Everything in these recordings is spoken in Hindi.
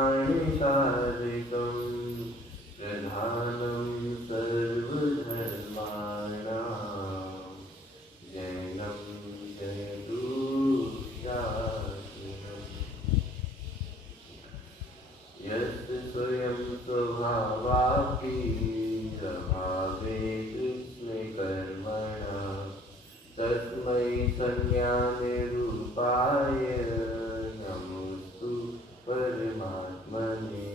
प्राणिशारिकं प्रधानं सर्वधर्माणां जैनं जयतु शास्त्रम् यस्य स्वयं स्वभावापि प्रभावे कृष्णे कर्मणा तस्मै संज्ञानिरूपाय नमोस्तु परमात्मने।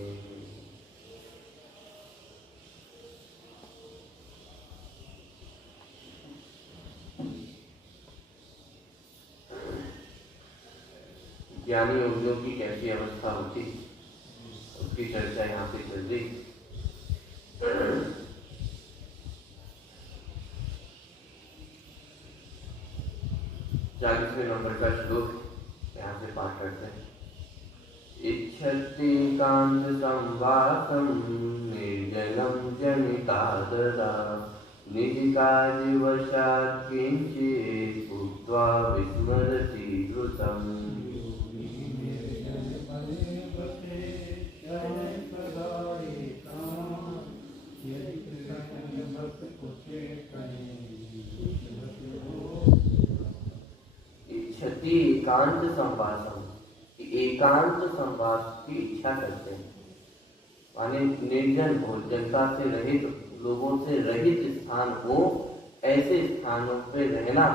ज्ञानी योगियों की कैसी अवस्था होती उसकी चर्चा यहाँ पे चल रही। 40वें नंबर का श्लोक यहाँ से पाठ करते हैं। इच्छति कांत संवासम निर्जनम जनितादरा निधिकार्यवशात् किंचित् उक्त्वा विस्मरति द्रुतम्। इच्छति एकांत संवासम, एकांत संवास की इच्छा करते हैं, माने निर्जन हो, जनता से रहित, लोगों से रहित स्थान हो, ऐसे स्थानों पे रहना,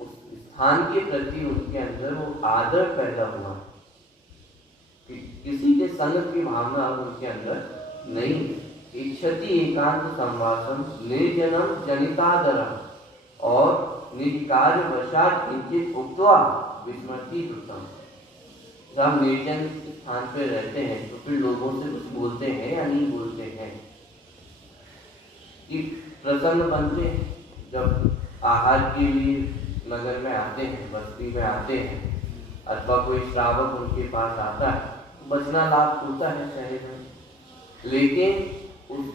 उस स्थान के प्रति उनके अंदर वो आदर पैदा हुआ, किसी के संग की भावना अब उनके अंदर नहीं। इच्छति एकांत संवासम निर्जनम जनितादरम और निर्कार्य वशात किंचित उक्त्वा विस्मरति द्रुतम्। जब निर्जन स्थान पे रहते हैं तो फिर लोगों से कुछ बोलते हैं या नहीं बोलते हैं कि प्रसन्न बनते हैं। जब आहार के लिए नगर में आते हैं, बस्ती में आते हैं, अथवा कोई श्रावक उनके पास आता है, बचना लाभ होता है शहर में, लेकिन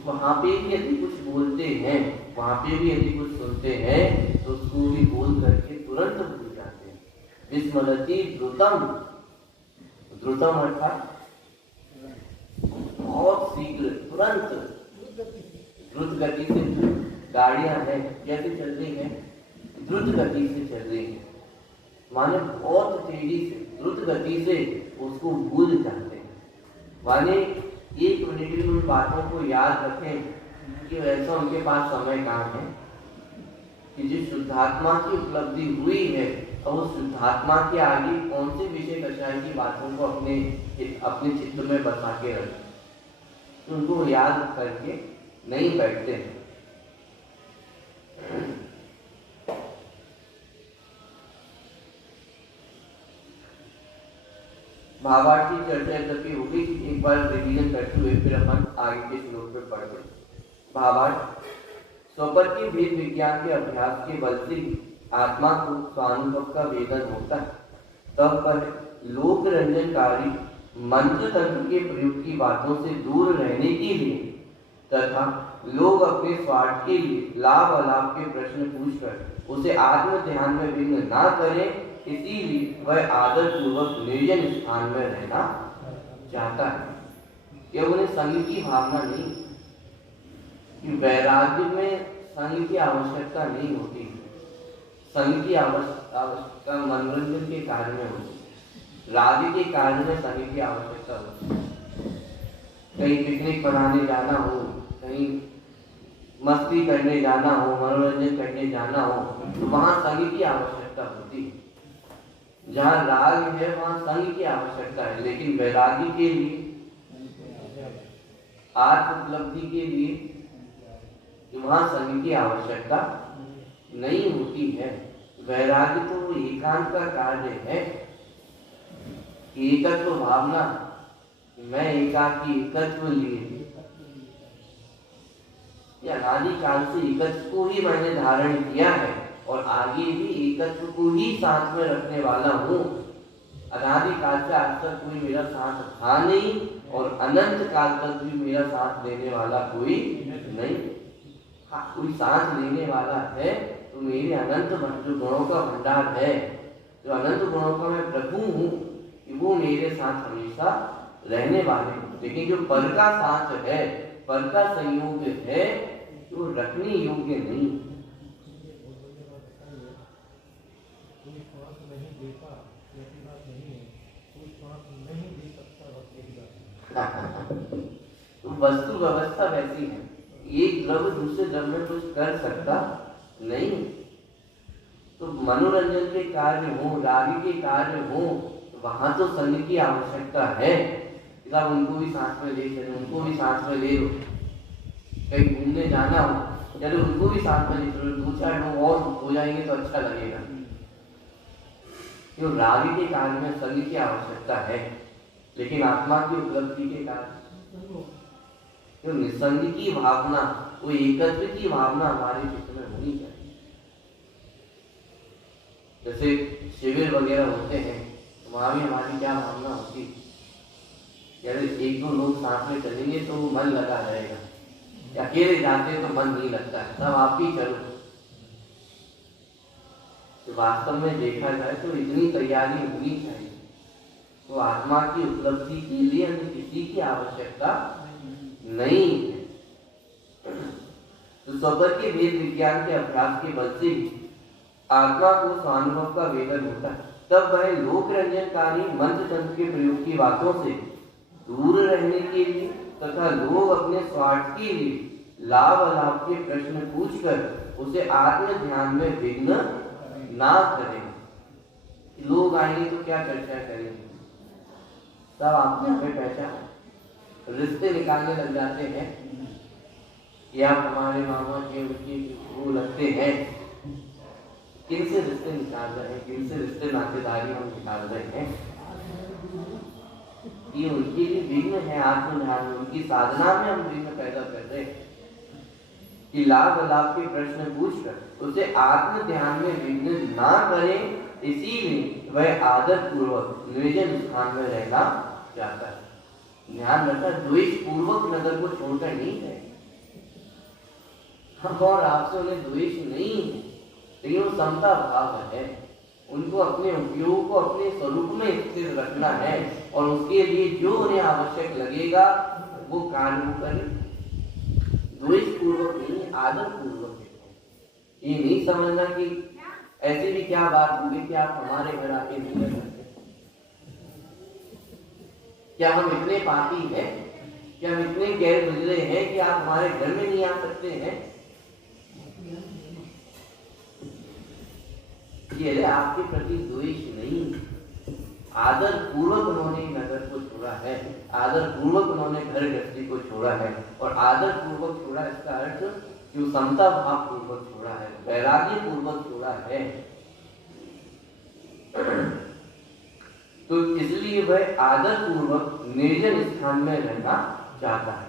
वहाँ पे भी यदि कुछ बोलते हैं, वहाँ पे भी यदि कुछ सुनते हैं तो उसको भी बोल करके तुरंत भूल जाते हैं। विस्मरति द्रुतम, द्रुतम अर्थात बहुत शीघ्र, तुरंत, द्रुत गति से। गाड़ियां हैं कैसे चल रही हैं? द्रुत गति से चल रही हैं, माने बहुत तेजी से, द्रुत गति से उसको भूल जाते हैं। माने एक मिनट में उन बातों को याद रखें कि वैसा उनके पास समय कहाँ है कि जिस शुद्धात्मा की उपलब्धि हुई है और उस शुद्धात्मा के आगे कौन से विषय कषाय की बातों को अपने चित्त में बसा के रखें, तो उनको याद करके नहीं बैठते हैं। भावार्थ की चर्चा जबकि होगी, एक बार रिवीजन करते हुए फिर अपन आगे के श्लोक पे पढ़ते हैं। भावार्थ: स्वपर के भेद विज्ञान के अभ्यास के बल से आत्मा को स्वानुभव का वेदन होता है, तब पर लोक रंजनकारी मंत्र तंत्र के प्रयोग की बातों से दूर रहने के लिए तथा लोग अपने स्वार्थ के लिए लाभ अलाभ के प्रश्न पूछकर उसे आत्म ध्यान में विघ्न ना करें, इसीलिए वह आदर पूर्वक निर्जन स्थान में रहना चाहता है। यह उन्हें संग की भावना नहीं कि वैराग्य में संग की आवश्यकता नहीं होती, संग की आवश्यकता मनोरंजन के कार्य में होती, राज्य के कार्य में संग की आवश्यकता होती। कहीं पिकनिक मनाने जाना हो, कहीं मस्ती करने जाना हो, मनोरंजन करने जाना हो, तो वहां संग की आवश्यकता होती है। जहाँ राग है वहां संग की आवश्यकता है, लेकिन वैरागी के लिए, आत्म उपलब्धि के लिए वहां संग की आवश्यकता नहीं होती है। वैराग्य तो एकांत का कार्य है, एकत्व भावना, मैं एकाकी एकत्व लिए, या अनादि काल से एकत्व को ही मैंने धारण किया है और आगे भी एकत्व को ही साथ में रखने वाला हूँ। अनादि काल से आज तक कोई मेरा साथ था नहीं और अनंत काल तक भी मेरा साथ देने वाला कोई नहीं। हाँ, कोई साथ लेने वाला है तो मेरे अनंत जो गुणों का भंडार है, जो अनंत गुणों का मैं प्रभु हूँ, कि वो मेरे साथ हमेशा रहने वाले, लेकिन जो पर का साथ है, पर का संयोग है, वो रखने योग्य नहीं। तो वस्तु व्यवस्था वैसी है, एक द्रव्य दूसरे द्रव्य में कुछ कर सकता नहीं। तो मनोरंजन के कार्य हो, राग के कार्य हो, वहां तो संग की आवश्यकता है। साहब उनको भी सांस में ले चलो, उनको भी सांस में ले लो, कहीं घूमने जाना हो चलो उनको भी सांस में ले चलो, 2-4 लोग और हो जाएंगे तो अच्छा लगेगा। क्यों? राग के कार्य में संग की आवश्यकता है, लेकिन आत्मा की उपलब्धि के कार्य जो निसंग की भावना, वो एकत्व की भावना हमारे चित्त में होनी चाहिए। जैसे शिविर वगैरह होते हैं, वहां भी हमारी क्या भावना होती है? यदि 1-2 लोग साथ में चलेंगे तो मन लगा रहेगा, अकेले जाते तो मन नहीं लगता है, तब आप भी चलो। तो वास्तव में देखा जाए तो इतनी तैयारी होनी चाहिए, तो आत्मा की उपलब्धि के लिए हमें किसी की आवश्यकता नहीं है। तो स्वपर के वेद विज्ञान के अभ्यास के बल से आत्मा को स्वानुभव का वेदन होता है, तब वह लोक रंजनकारी मंत्र तंत्र के प्रयोग की बातों से दूर रहने के लिए तथा लोग अपने स्वार्थ के लिए लाभ अलाभ के प्रश्न पूछकर उसे आत्म ध्यान में विघ्न ना करें। लोग आएंगे तो क्या चर्चा करेंगे, तब आपने हमें पहचाना, रिश्ते निकालने लग जाते हैं कि आप हमारे मामा के उनकी वो लगते हैं। किनसे रिश्ते निकाल रहे हैं, किनसे रिश्ते नातेदारी हम निकाल रहे हैं? ये उनके लिए विघ्न है, आत्मध्यान में, उनकी साधना में हम विघ्न पैदा कर रहे हैं कि लाभ अलाभ के प्रश्न पूछकर उसे आत्म ध्यान में विघ्न ना करें। इसीलिए वह आदर पूर्वक निर्जन स्थान में रहना चाहता है। ध्यान रखना, द्वेष पूर्वक नगर को छोड़कर नहीं है, और आपसे उन्हें द्वेष नहीं है, लेकिन वो समता भाव है। उनको अपने उपयोग को अपने स्वरूप में स्थिर रखना है, और उसके लिए जो उन्हें आवश्यक लगेगा वो कार्य वो करें। द्वेष पूर्वक नहीं, आदर पूर्वक। ये नहीं समझना कि ऐसी भी क्या बात होगी कि आप हमारे घर आके नहीं रह सकते। क्या हम इतने पापी हैं, क्या हम इतने गैर गुजरे हैं कि आप हमारे घर में नहीं आ सकते हैं? ये आपके प्रति द्वेष नहीं, आदर पूर्वक उन्होंने नगर को छोड़ा है, आदर पूर्वक उन्होंने घर गृहस्थी को छोड़ा है। और आदर पूर्वक छोड़ा, इसका अर्थ जो समता भाव पूर्वक छोड़ा है, वैराग्य पूर्वक छोड़ा है। तो इसलिए वह आदर पूर्वक निर्जन स्थान में रहना चाहता है।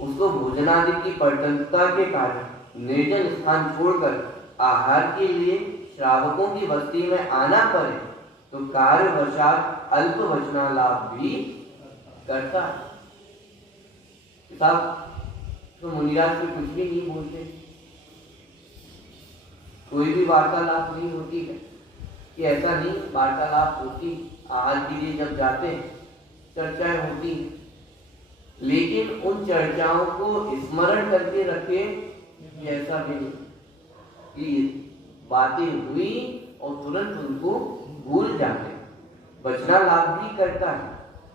उसको भोजनादि की परतंत्रता के कारण निर्जन स्थान छोड़कर आहार के लिए श्रावकों की बस्ती में आना पड़े तो कार्यवशात अल्प वचनालाप भी करता है। साहब तो मुनिराज से कुछ भी नहीं बोलते, कोई भी वार्तालाप नहीं होती है कि ऐसा नहीं, वार्तालाप होती, आहार के लिए जब जाते हैं चर्चाएं होती, लेकिन उन चर्चाओं को स्मरण करके रखे कि ऐसा भी नहीं कि बातें हुई और तुरंत उनको भूल जाते। वचनालाप भी करता है,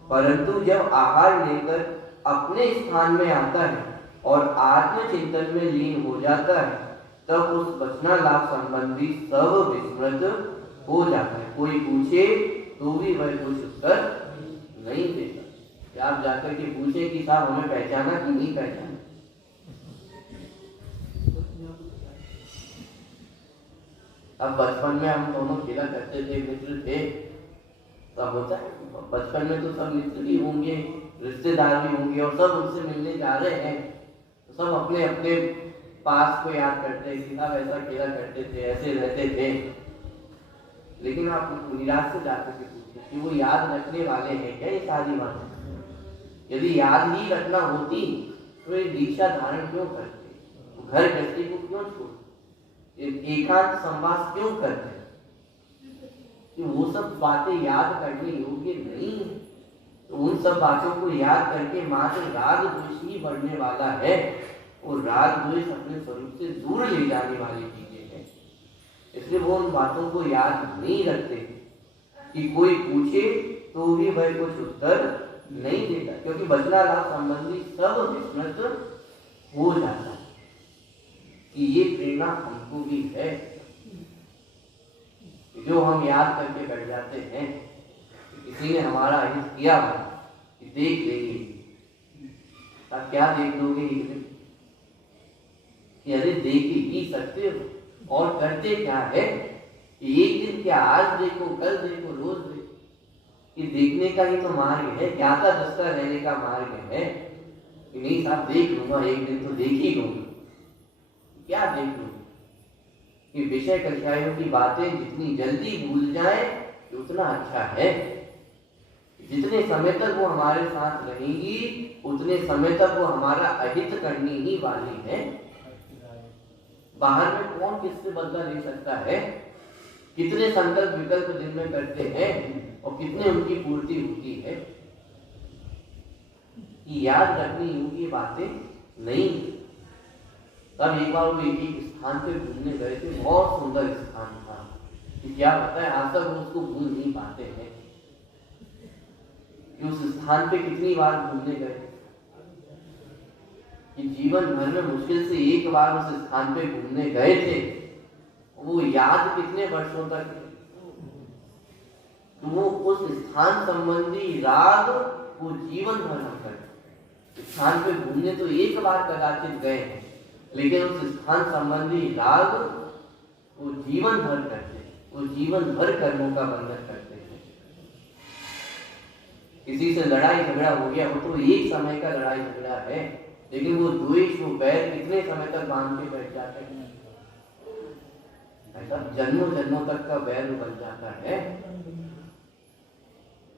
परंतु जब आहार लेकर अपने स्थान में आता है और आत्मचिंतन में लीन हो जाता है, तब उस वचनालाप संबंधी सब विस्मृत हो जाता है। कोई पूछे तो भी वह कुछ उत्तर नहीं देता। आप जाकर के पूछे कि साहब हमें पहचाना कि नहीं पहचाना? अब बचपन में हम दोनों खेला करते थे, मित्र थे, सब होता है। बचपन में तो सब मित्र भी होंगे, रिश्तेदार भी होंगे, और सब उनसे मिलने जा रहे हैं, तो सब अपने अपने पास को याद करते हैं कि साहब ऐसा खेला करते थे, ऐसे रहते थे। लेकिन आप निराश से जाकर के पूछते कि वो याद रखने वाले हैं क्या ये सारी बातें? यदि याद ही रखना होती तो ये दीक्षा धारण क्यों करते, तो घर गृहस्थी को क्यों छोड़ते, एकांत संवास क्यों करते हैं? कि वो सब बातें याद करने योग्य नहीं है। तो उन सब बातों को याद करके मात्र राग द्वेष ही बढ़ने वाला है, और राग द्वेष अपने स्वरूप से दूर ले जाने वाली चीजें हैं। इसलिए वो उन बातों को याद नहीं रखते कि कोई पूछे तो भी वह कुछ उत्तर नहीं देता, क्योंकि बचला लाभ संबंधी सब विस्मृत हो जाता है कि ये प्रेरणा हमको भी है। जो हम याद करके बैठ जाते हैं किसी ने हमारा हित किया हो कि देख लेंगे, आप क्या देख लोगे एक दिन कि अरे देख ही सकते हो, और करते क्या है कि एक दिन क्या आज देखो कल देखो रोज देखो, कि देखने का ही तो मार्ग है, ज्ञाता दस्ता रहने का मार्ग है कि नहीं साहब देख लूंगा एक दिन तो देख ही लूंगा। क्या देख लूंगा कि विषय कक्षाओं की बातें जितनी जल्दी भूल जाए उतना अच्छा है। जितने समय तक वो हमारे साथ रहेंगी उतने समय तक वो हमारा अहित करनी ही वाली है। बाहर में कौन किससे बदला ले सकता है? कितने संकल्प विकल्प दिन में करते हैं और कितने उनकी पूर्ति होती है? कि याद रखनी होगी बातें नहीं। तब एक बार वो एक स्थान पे घूमने गए थे, बहुत सुंदर स्थान था कि क्या पता है आज तक वो उसको भूल नहीं पाते हैं कि उस स्थान पे कितनी बार घूमने गए, कि जीवन भर में मुश्किल से एक बार उस स्थान पे घूमने गए थे, वो याद कितने वर्षों तक, तो वो उस स्थान संबंधी राग वो जीवन भर हम करते। स्थान पे घूमने तो एक बार कदाचित गए हैं, लेकिन उस स्थान संबंधी राग वो जीवन भर करते, वो जीवन भर कर्मों का बंधन करते हैं। किसी से लड़ाई झगड़ा हो गया, वो तो एक समय का लड़ाई झगड़ा है, लेकिन वो द्वेष वो बैर कितने समय तक बांध के बैठ जाते हैं। ऐसा जन्मों जन्मों तक का बैर बन जाता है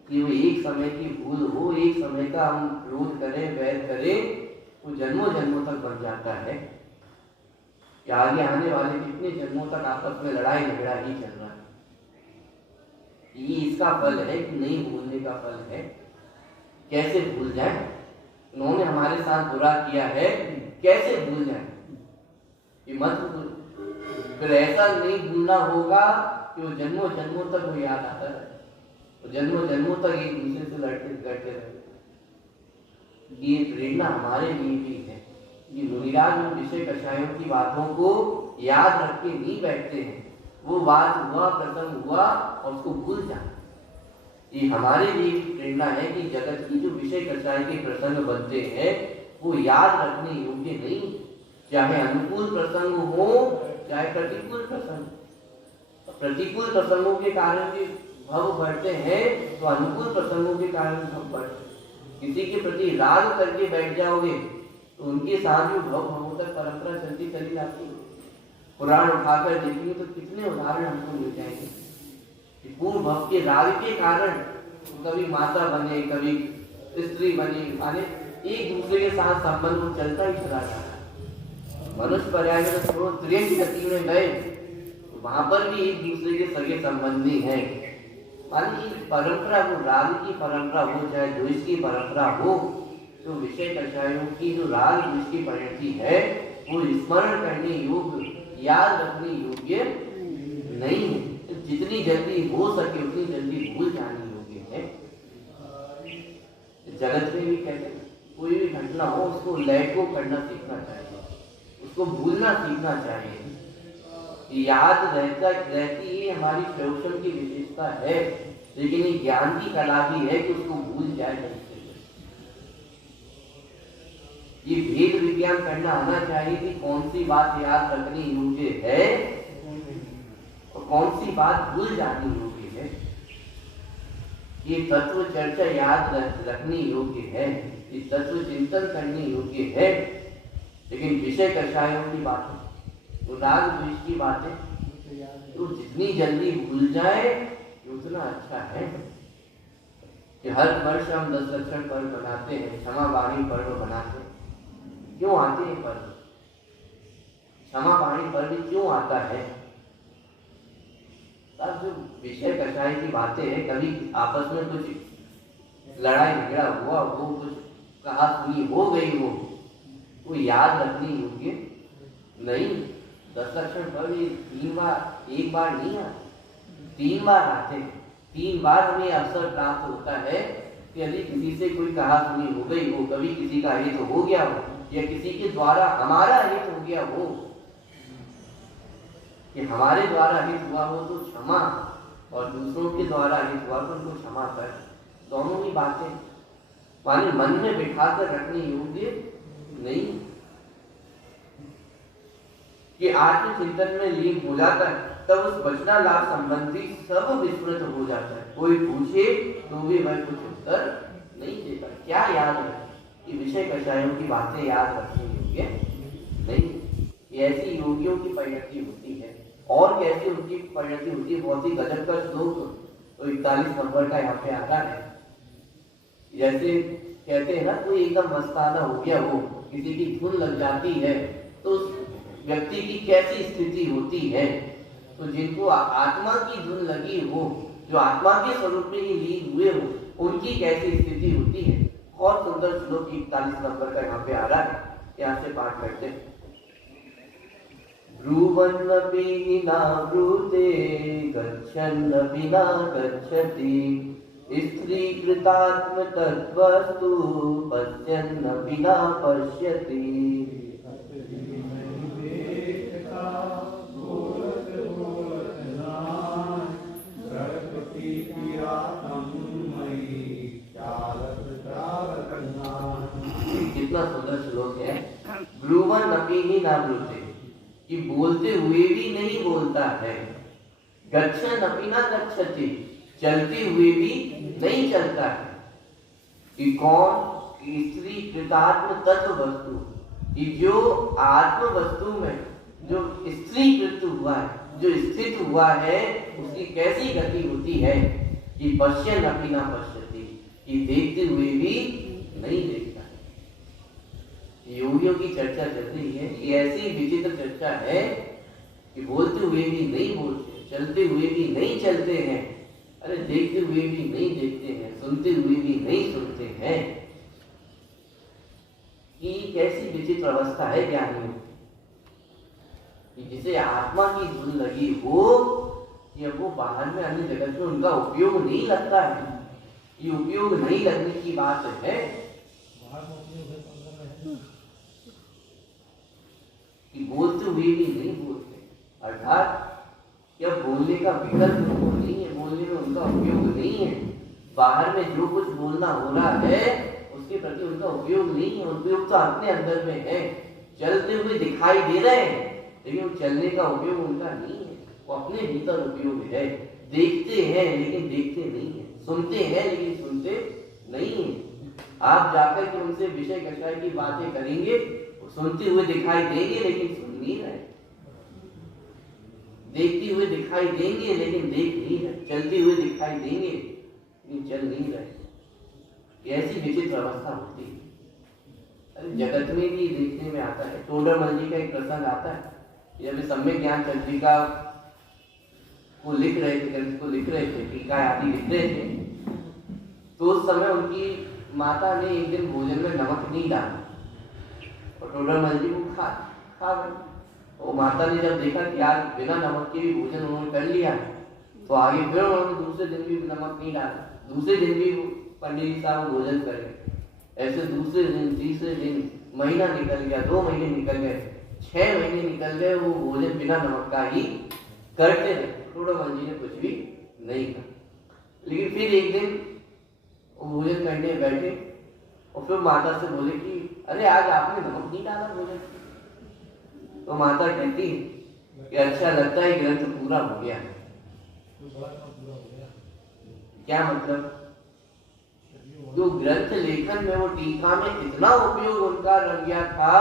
कि वो एक समय की भूल हो, एक समय का हम क्रोध करें बैर करें, वो जन्मों जन्मों तक बन जाता है कि आगे आने वाले कितने जन्मों तक आपस में लड़ाई झगड़ा ही चल रहा है। ये इसका फल है कि नहीं भूलने का फल है। कैसे भूल जाए? उन्होंने हमारे साथ बुरा किया है, कैसे भूल जाए? ये मत भूल। फिर ऐसा नहीं भूलना होगा कि वो जन्मों जन्मों तक वो याद आता है, तो जन्मों जन्मों तक एक दूसरे से लड़ते रहे। ये प्रेरणा हमारे लिए भी है कि मुनिराज जो विषय कषायों की बातों को याद रख के नहीं बैठते हैं, वो बात हुआ प्रसंग हुआ और उसको भूल जाए। ये हमारे लिए भी प्रेरणा है कि जगत की जो विषय कषाय के प्रसंग बनते हैं वो याद रखने योग्य नहीं, चाहे अनुकूल प्रसंग हो चाहे प्रतिकूल प्रसंग। प्रतिकूल प्रसंगों के कारण भी भव बढ़ते हैं तो अनुकूल प्रसंगों के कारण भव बढ़ते। किसी के प्रति राग करके बैठ जाओगे तो उनके साथ भी भव भवों तक परंपरा चलती चली जाती है। पुराण उठाकर देखेंगे तो कितने उदाहरण हमको मिल जाएंगे कि पूर्व भव के राग के कारण कभी माता बने कभी स्त्री बनी, माने एक दूसरे के साथ संबंध चलता ही चला जाता है। मनुष्य पर्याय में थोड़ा त्रियंग गति में गए तो वहां पर भी एक दूसरे के सगे संबंधी हैं। मानी परंपरा वो राग की परंपरा हो चाहे द्वेष की परंपरा हो, तो विषय कषायों की जो राग द्वेष की परिणति है वो स्मरण करने योग्य याद रखने योग्य नहीं है। तो जितनी जल्दी हो सके उतनी जल्दी भूल जाने योग्य है। जगत में भी कहते हैं कोई भी घटना हो उसको लेट गो करना सीखना चाहिए, उसको भूलना सीखना चाहिए। याद रहती ही हमारी प्रयोजन की विशेषता है, लेकिन ये ज्ञान की कला भी है कि उसको भूल जाए नहीं। ये भेद विज्ञान करना आना चाहिए कि कौन सी बात याद रखनी योग्य है और कौन सी बात भूल जानी योग्य है। ये तत्व चर्चा याद रखनी योग्य है, ये तत्व चिंतन करनी योग्य है, लेकिन विषय कषायों की बातें तो राग द्वेष की बातें तो जितनी जल्दी भूल जाए उतना अच्छा है। कि हर वर्ष हम 10 लक्षण पर्व बनाते हैं, क्षमा वाणी पर्व बनाते हैं। क्यों आते हैं पर्व? क्षमा वाणी पर्व क्यों आता है? तब जो विषय कषाय की बातें हैं, कभी आपस में कुछ लड़ाई झगड़ा हुआ, वो कुछ कहा सुनी हो गई, वो याद रखने योग्य नहीं। 10 लक्षण फल ये 3 बार, एक बार नहीं आते, 3 बार आते हैं। 3 बार हमें अवसर प्राप्त होता है कि यदि किसी से कोई कहा सुनी हो गई हो, कभी किसी का हित हो गया हो, या किसी के द्वारा हमारा हित हो गया हो, कि हमारे द्वारा हित हुआ हो तो क्षमा, और दूसरों के द्वारा हित हुआ तो उनको क्षमा कर। दोनों ही बातें माने मन में बिठाकर रखने योग्य नहीं। कि आत्मचिंतन में लीन हो जाता है तब उस वचना लाभ संबंधी सब विस्मृत हो जाता है। कोई पूछे तो भी वह कुछ उत्तर नहीं देता। क्या याद है कि विषय कषायों की बातें याद रखने योग्य नहीं। ऐसी योगियों की परिणति होती है। और कैसे उनकी परिणति होती है, बहुत ही गजब का श्लोक तो 41 नंबर का यहाँ पे आ रहा है। जैसे कहते हैं ना, कोई एकदम मस्ताना हो गया हो, किसी की धुन लग जाती है तो उस व्यक्ति की कैसी स्थिति होती है। तो जिनको आत्मा की धुन लगी हो, जो आत्मा के स्वरूप में ही लीन हुए हो, उनकी कैसी स्थिति होती है। और सुंदर श्लोक 41 नंबर का यहाँ पे आ रहा है, यहाँ से पाठ करते हैं। ब्रुवन्नपि न ब्रूते गच्छन्नपि न गच्छति स्त्रीकृतात्म तद्वस्तु पश्यन्नपि न पश्यति। कितना सुंदर श्लोक है। ब्रुवन्नपि न ब्रूते, कि बोलते हुए भी नहीं बोलता है। गच्छन्नपि न गच्छति, चलते हुए भी नहीं चलता है। कि कौन? स्त्री कृतात्म तत्व वस्तु, कि जो आत्म वस्तु में जो स्त्रीकृत हुआ है, जो स्थित हुआ है, उसकी कैसी गति होती है। कि पश्यन्नपि न पश्यति, कि देखते हुए भी नहीं देखता है। योगियों की चर्चा चल रही है। ये ऐसी विचित्र चर्चा है कि बोलते हुए भी नहीं बोलते, चलते हुए भी नहीं चलते हैं, अरे देखते हुए भी नहीं देखते हैं, सुनते हुए भी नहीं सुनते हैं। कि कैसी विचित्र अवस्था है ज्ञानियों कि जिसे आत्मा की धुन लगी हो, या वो बाहर में अन्य जगत में उनका उपयोग नहीं लगता है। ये उपयोग नहीं लगने की बात है कि बोलते हुए भी नहीं बोलते, अर्थात यह बोलने का विकल्प उनको नहीं है, बोलने में उनका उपयोग नहीं है। बाहर में जो कुछ बोलना हो रहा है उसके प्रति उनका उपयोग नहीं है। उपयोग तो अपने अंदर में है, चलते हुए दिखाई दे रहे हैं, लेकिन चलने का उपयोग उनका नहीं है। वो अपने भीतर उपयोग है। देखते हैं लेकिन देखते नहीं है, सुनते हैं लेकिन सुनते नहीं है। आप जाकर के उनसे विषय कषाय की बातें करेंगे, सुनते हुए दिखाई देंगे लेकिन सुन नहीं रहे, देखते हुए दिखाई देंगे लेकिन देख नहीं रहे, चलते हुए दिखाई देंगे लेकिन चल नहीं रहे। ऐसी विचित्र अवस्था होती है। जगत में भी देखने में आता है। टोडरमल जी का एक प्रसंग आता है, जब सम्यक ज्ञान चंद्रिका को लिख रहे थे, ग्रंथ को लिख रहे थे, टीका आदि लिख रहे थे, तो उस समय उनकी माता ने एक दिन भोजन में नमक नहीं डाला और टोडरमल जी को खा गए। तो माता ने जब देखा कि आज बिना नमक के भी भोजन उन्होंने कर लिया, तो आगे फिर उन्होंने दूसरे दिन भी नमक नहीं डाला। दूसरे दिन भी पंडित जी साहब भोजन करें। ऐसे दूसरे दिन, तीसरे दिन, महीना निकल गया, 2 महीने निकल गए, 6 महीने निकल गए, वो भोजन बिना नमक का ही करते रहे। टोडरमल जी ने कुछ भी नहीं कहा। लेकिन फिर एक दिन वो भोजन करने बैठे और फिर माता से बोले कि अरे आज आपने नमक नहीं डाला भोजन। तो माता कहती कि अच्छा लगता है ग्रंथ पूरा हो गया। क्या मतलब? जो ग्रंथ लेखन में, वो टीका में इतना उपयोग उनका लग गया था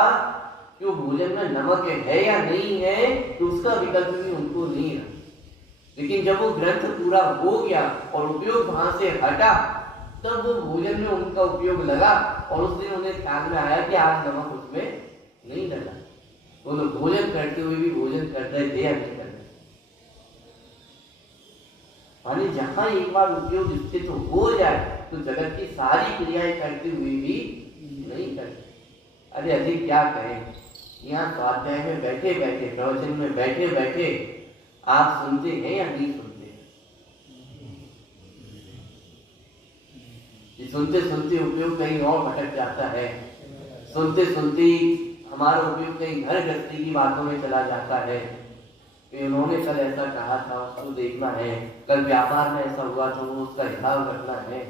कि वो भोजन में नमक है या नहीं है तो उसका विकल्प भी उनको नहीं रहा। लेकिन जब वो ग्रंथ पूरा हो गया और उपयोग वहां से हटा, तब वो भोजन में उनका उपयोग लगा और उस दिन उन्हें ख्याल में आया कि आज नमक उसमें नहीं डला। वो लोग भोजन करते हुए भी भोजन कर रहे थे या नहीं कर रहे। माने जहां एक बार उपयोग स्थित हो जाए तो जगत की सारी क्रियाएं करते हुए भी नहीं करते। अरे अधिक क्या कहें, यहाँ स्वाध्याय में बैठे बैठे, प्रवचन में बैठे बैठे आप सुनते हैं या नहीं सुनते? सुनते सुनते उपयोग कहीं और भटक जाता है, सुनते सुनते हमारा उपयोग कहीं घर गृहस्थी की बातों में चला जाता है कि उन्होंने कल ऐसा कहा था, उसको देखना है, कल व्यापार में ऐसा हुआ तो वो उसका हिसाब रखना है,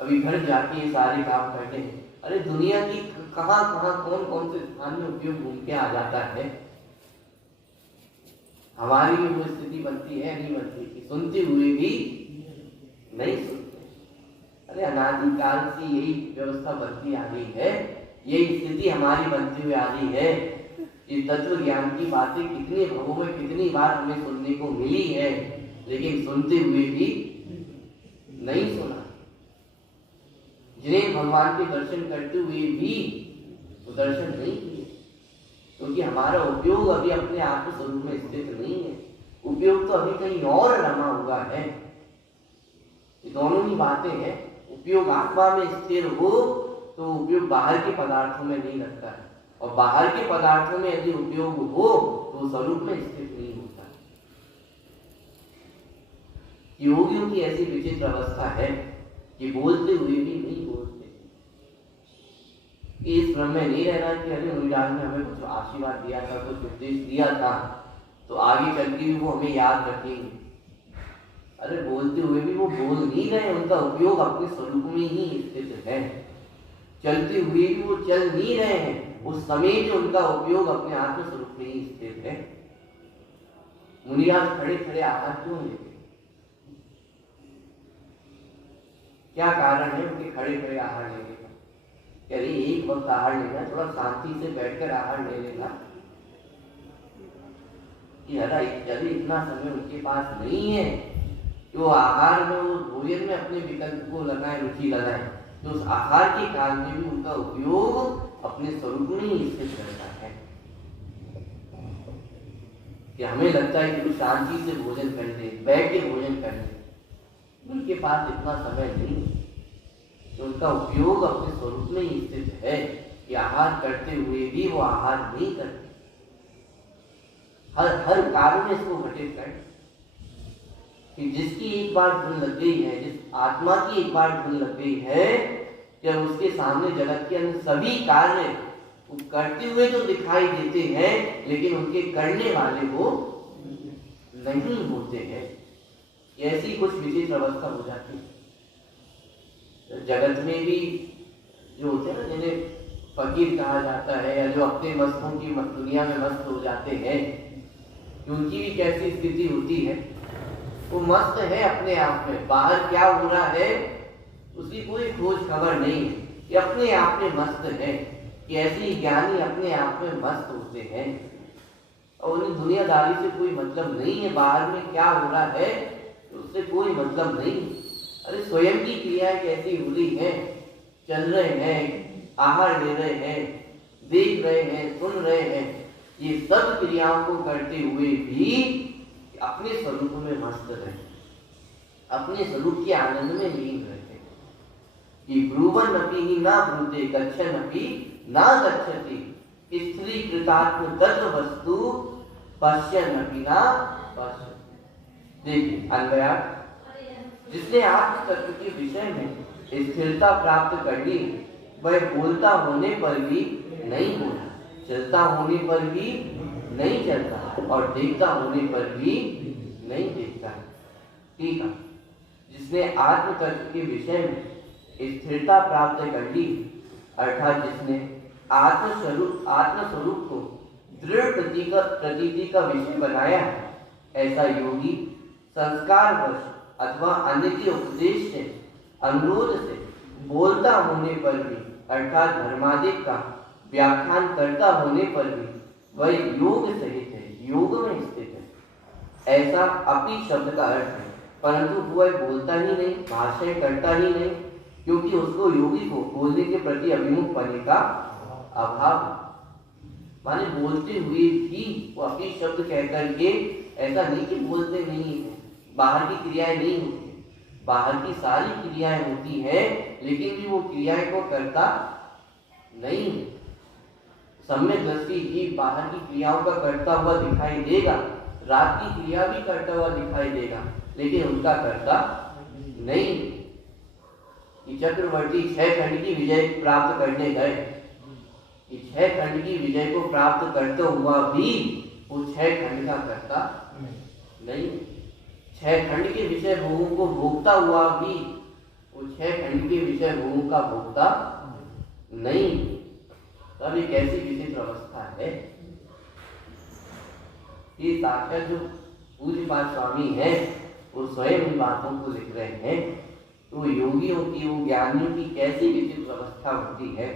अभी घर जाके ये सारे काम करने हैं। अरे दुनिया की कहां कहां कौन कौन से स्थान में उपयोग घूम के आ जाता है। हमारी भी वो स्थिति बनती है नहीं बनती कि सुनते हुए भी नहीं सुनते। अरे अनादि काल से यही व्यवस्था बनती आ रही है, यही स्थिति हमारी बनती हुई आ रही है। ये तत्व ज्ञान की बातें कितने भवों में कितनी बार हमें सुनने को मिली है, लेकिन सुनते हुए भी नहीं सुना। जिन्हें भगवान के दर्शन करते हुए भी वो दर्शन नहीं किए, क्योंकि हमारा उपयोग अभी अपने आत्म स्वरूप में स्थित नहीं है, उपयोग तो अभी कहीं और रमा हुआ है। ये दोनों ही बातें हैं। उपयोग आत्मा में स्थिर हो तो उपयोग बाहर के पदार्थों में नहीं लगता है, और बाहर के पदार्थों में यदि उपयोग हो तो स्वरूप में स्थित नहीं होता। योगियों की ऐसी विचित्र अवस्था है कि बोलते हुए भी नहीं बोलते। इस भ्रम में नहीं रहना कि अरे मुनिराज ने हमें कुछ आशीर्वाद दिया था, कुछ उपदेश दिया था, तो आगे चल के भी वो हमें याद रखेंगे। अरे बोलते हुए भी वो बोल नहीं रहे, उनका उपयोग अपने स्वरूप में ही स्थित है। चलते हुए भी वो चल नहीं रहे हैं, उस समय भी उनका उपयोग अपने आत्म स्वरूप में ही स्थित है। मुनिराज खड़े खड़े आहार क्यों लेते? क्या कारण है उनके खड़े खड़े आहार लेने का? अरे एक वक्त आहार लेना, थोड़ा शांति से बैठकर आहार ले लेना। कि अरे इतना समय उनके पास नहीं है कि वो आहार में, वो भोजन में अपने विकल्प को लगाए, रुचि लगाए, तो उस आहार के काल में भी उनका उपयोग अपने स्वरूप में ही स्थित रहता है। कि हमें लगता है कि कुछ शांति से भोजन कर ले, बैठ के भोजन कर ले, उनके पास इतना समय नहीं, तो उनका उपयोग अपने स्वरूप में ही स्थित है कि आहार करते हुए भी वो आहार नहीं करते। हर कार्य में इसको घटित कर कि जिसकी एक बार धुन लग गई है, जिस आत्मा की एक बार धुन लग गई है, जब उसके सामने जगत के अंदर सभी कार्य वो करते हुए तो दिखाई देते हैं, लेकिन उनके करने वाले वो नहीं होते हैं। ऐसी कुछ विशेष अवस्था हो जाती है। जगत में भी जो होते हैं ना, जिन्हें फकीर कहा जाता है, या जो अपने मस्तों की दुनिया में मस्त हो जाते हैं, उनकी भी कैसी स्थिति होती है। वो मस्त है अपने आप में, बाहर क्या हो रहा है उसकी कोई खोज खबर नहीं है, ये अपने आप में मस्त है। कि ऐसे ज्ञानी अपने आप में मस्त होते हैं और उन्हें दुनियादारी से कोई मतलब नहीं है, बाहर में क्या हो रहा है उससे कोई मतलब नहीं। अरे स्वयं की क्रियाएं कैसी हो रही है, चल रहे हैं, आहार ले रहे हैं, देख रहे हैं, सुन रहे हैं, ये सब क्रियाओं को करते हुए भी अपने स्वरूप में मस्त रहे, अपने स्वरूप के आनंद में लीन रहते। कि ब्रुवन अपि ही ना ब्रूते, गच्छन अपि ना गच्छति, स्त्री कृतात्म तत्व वस्तु पश्यन अपि ना पश्यति। देखिए अन्वयार्थ, जिसने आत्म तत्व के विषय में स्थिरता प्राप्त कर ली, वह बोलता होने पर भी नहीं बोला, चलता होने पर भी नहीं चलता, और देखता होने पर भी नहीं देखता। ठीक है, जिसने आत्म तत्व के विषय में स्थिरता प्राप्त कर ली, अर्थात जिसने आत्म स्वरूप को दृढ़ प्रतीति का विषय बनाया, ऐसा योगी संस्कारवश अथवा अन्य के उपदेश से, अनुरोध से बोलता होने पर भी, अर्थात धर्मादिक का व्याख्यान करता होने पर भी वह योग सहित है, योग में स्थित है। ऐसा अपि शब्द का अर्थ है, परंतु वह बोलता ही नहीं, भाषण करता ही नहीं, क्योंकि उसको योगी को बोलने के प्रति अभिमुख बनने का अभाव है। माने बोलते हुए भी वो अपि शब्द कहकर के, ऐसा नहीं कि बोलते नहीं है, बाहर की क्रियाएं नहीं होती, बाहर की सारी क्रियाएं होती हैं, लेकिन भी वो क्रियाएं को करता नहीं। सम्यक दृष्टि जीव बाहर की क्रियाओं का करता हुआ दिखाई देगा, रात की क्रिया भी करता हुआ दिखाई देगा, लेकिन उनका करता नहीं। कि चक्रवर्ती 6 खंड की विजय प्राप्त करने गए, कि 6 खंड की विजय को प्राप्त करते हुआ भी वो 6 खंड का करता नहीं। 6 खंड के विषय भोगों को भोगता हुआ भी वो 6 खंड के विषय भोगों का भोगता नहीं। तब एक ऐसी विचित्र अवस्था है। ये साक्षात जो पूज्यपाद स्वामी है वो स्वयं इन बातों को लिख रहे हैं। तो योगियों की, वो ज्ञानियों की कैसी विचित्र अवस्था होती है।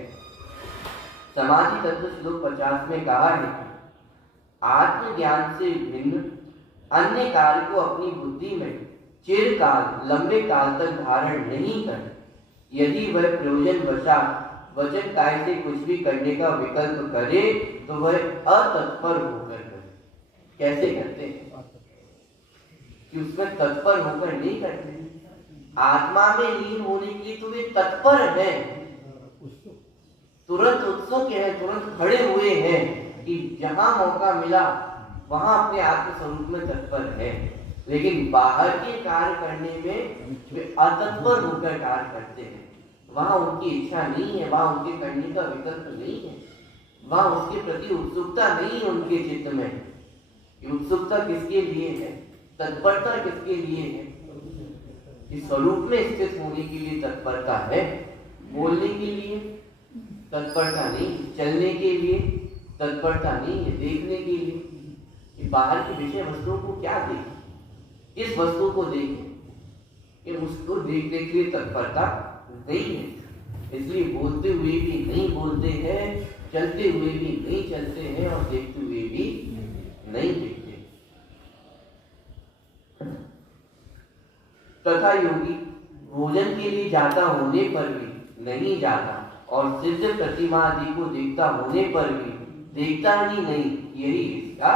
समाधि तत्व श्लोक 50 में कहा है कि आत्मज्ञान से भिन्न अन्य कार्य को अपनी बुद्धि में चिरकाल, लंबे काल तक धारण नहीं कर, यदि वह प्रयोजन वशात वचन काय से कुछ भी करने का विकल्प करे तो वह अतत्पर होकर करे। कैसे करते हैं कि उसमें तत्पर होकर नहीं करते। आत्मा में लीन होने के लिए तो वे तत्पर हैं, तुरंत उत्सुक हैं, तुरंत खड़े हुए हैं कि जहां मौका मिला वहां अपने आत्म स्वरूप में तत्पर है। लेकिन बाहर के कार्य करने में वे अतत्पर होकर कार्य करते हैं। वहां उनकी इच्छा नहीं है, वहां उनके करने का विकल्प नहीं है, वहां उसके प्रति उत्सुकता नहीं है उनके चित्त में। उत्सुकता किसके लिए है, तत्परता किसके लिए है? इस स्वरूप में स्थित होने के लिए तत्परता है। बोलने के लिए तत्परता नहीं, चलने के लिए तत्परता नहीं है, देखने के लिए कि बाहर की विषय वस्तुओं को क्या देखें, इस वस्तु को देखें, कि उसको देखने के लिए तत्परता नहीं है। इसलिए बोलते हुए भी नहीं बोलते हैं, चलते हुए भी नहीं चलते हैं और देखते हुए भी नहीं देखते। तथा योगी भोजन के लिए जाता होने पर भी नहीं जाता और सिद्ध प्रतिमा आदि को देखता होने पर भी देखता ही नहीं। यही इसका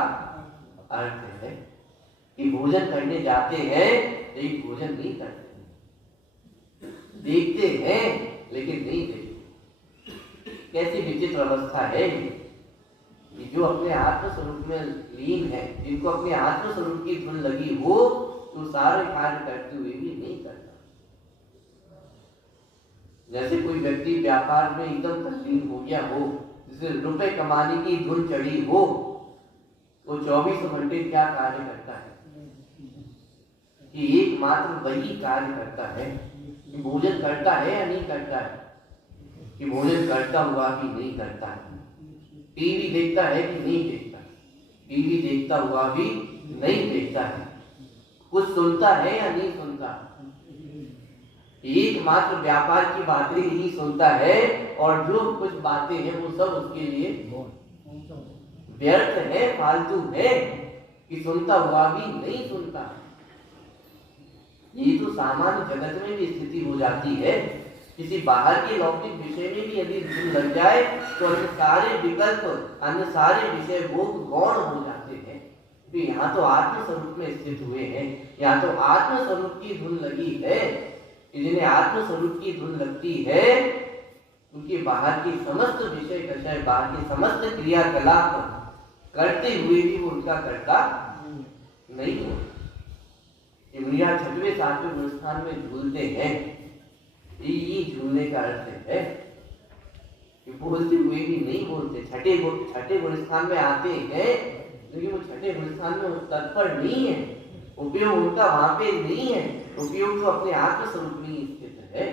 अर्थ है कि भोजन करने जाते हैं लेकिन भोजन नहीं करते, देखते हैं लेकिन नहीं देखते। कैसी विचित्र अवस्था है कि जो अपने आत्म स्वरूप में लीन है, जिनको अपने आत्म स्वरूप की धुन लगी हो, तो सारे कार्य करते हुए भी नहीं करता। जैसे कोई व्यक्ति व्यापार में एकदम तल्लीन हो गया हो, जिसे रुपए कमाने की धुन चढ़ी हो, वो 24 घंटे क्या कार्य करता है कि एकमात्र वही कार्य करता है कि भोजन करता है या नहीं करता है, कि भोजन करता हुआ भी नहीं करता है, टीवी देखता है कि नहीं देखता, टीवी देखता हुआ भी नहीं देखता है, कुछ सुनता है या नहीं सुनता, एकमात्र व्यापार की बातें ही सुनता है और जो कुछ बातें हैं वो सब उसके लिए व्यर्थ है, फालतू है, कि सुनता हुआ भी नहीं सुनता। ये तो सामान्य जगत में भी स्थिति हो जाती है। किसी बाहर के लौकिक विषय में भी यदि धुन लग जाए तो अन्य सारे विकल्प, अन्य सारे विषय भोग गौण हो जाते हैं। तो यहाँ तो आत्म स्वरूप में स्थित हुए हैं, यहाँ तो आत्म स्वरूप की धुन लगी है। जिन्हें आत्म स्वरूप की धुन लगती है उनके बाहर की समस्त विषय कषय, बाहर की समस्त क्रियाकलाप करते हुए भी वो उनका करता नहीं हो। इंद्रियां 6वें 7वें गुणस्थान में झूलते हैं। ये झूलने का अर्थ है कि बोलते हुए भी नहीं बोलते, छठे गुणस्थान में आते हैं लेकिन वो 6ठे गुणस्थान में तत्पर नहीं है, उपयोग उनका वहां पे नहीं है। उपयोग तो अपने आत्म स्वरूप में स्थित है।